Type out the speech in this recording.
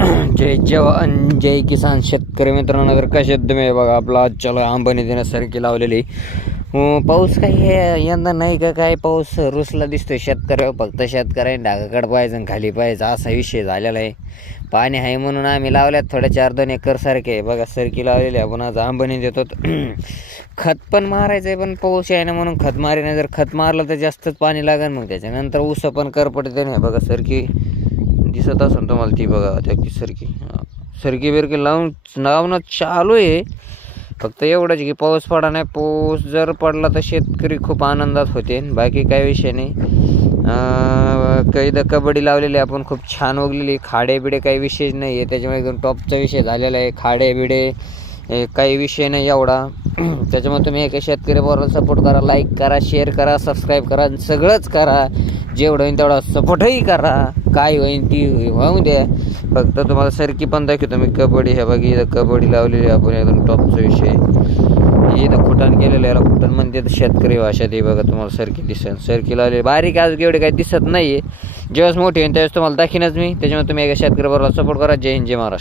जय जवान जय किसान. शेतकरी मित्रांनो, तर कसे आहेत तुम्ही? बघा आपला आज चालू आहे आंबणी देण्यासारखी लावलेली. पाऊस काही हे यंदा नाही का, काय पाऊस रुसला दिसतोय शेतकऱ्यावर. फक्त शेतकऱ्याने ढाकाकडे पाहायचं आणि खाली पाहायचं असा विषय झालेला आहे. पाणी आहे म्हणून आम्ही लावल्यात थोड्या 4-2 एकर सारखे. बघा सरकी लावलेली आपण आज आंबणी देतो. खत पण मारायचं आहे, पण पाऊस आहे ना म्हणून खत मारेने. जर खत मारलं तर जास्तच पाणी लागेल. मग त्याच्यानंतर ऊस पण करपटते नाही. बघा सरकी दिसत असेल तुम्हाला, ती बघा त्या सरकी बिरकी लावणं चालू आहे. फक्त एवढंच की पाऊस पडा नाही. पाऊस जर पडला तर शेतकरी खूप आनंदात होते. बाकी काही विषय नाही. काही कबड्डी लावलेली आपण खूप छान उगलेली. खाडे बिडे काही विषय नाही आहे, त्याच्यामुळे एकदम टॉपचा विषय झालेला आहे. खाडे बिडे काही विषय नाही एवढा. त्याच्यामुळे तुम्ही एका शेतकरी बरोबर सपोर्ट करा, लाईक करा, शेअर करा, सबस्क्राईब करा, सगळंच करा. जेवढं होईल तेवढा सपोर्टही करा. काय होईल ती होऊन द्या. फक्त तुम्हाला सरकी पण दाखवतो मी. कबड्डी हे बघी, इथं कबड्डी लावलेली आपण एकदम टॉपचा विषय. इथं खुटाण केलेलं, याला खुटाण म्हणते शेतकरी भाषेत. हे बघा तुम्हाला सरकी दिसेल. सरकी लावलेली बारीक आज एवढे काही दिसत नाही आहे. जेव्हाच मोठी होईल त्यावेळेस तुम्हाला दाखीनच मी. त्याच्यामुळे तुम्ही एका शेतकरी बरोबर सपोर्ट करा. जय हिंद, जय महाराष्ट्र.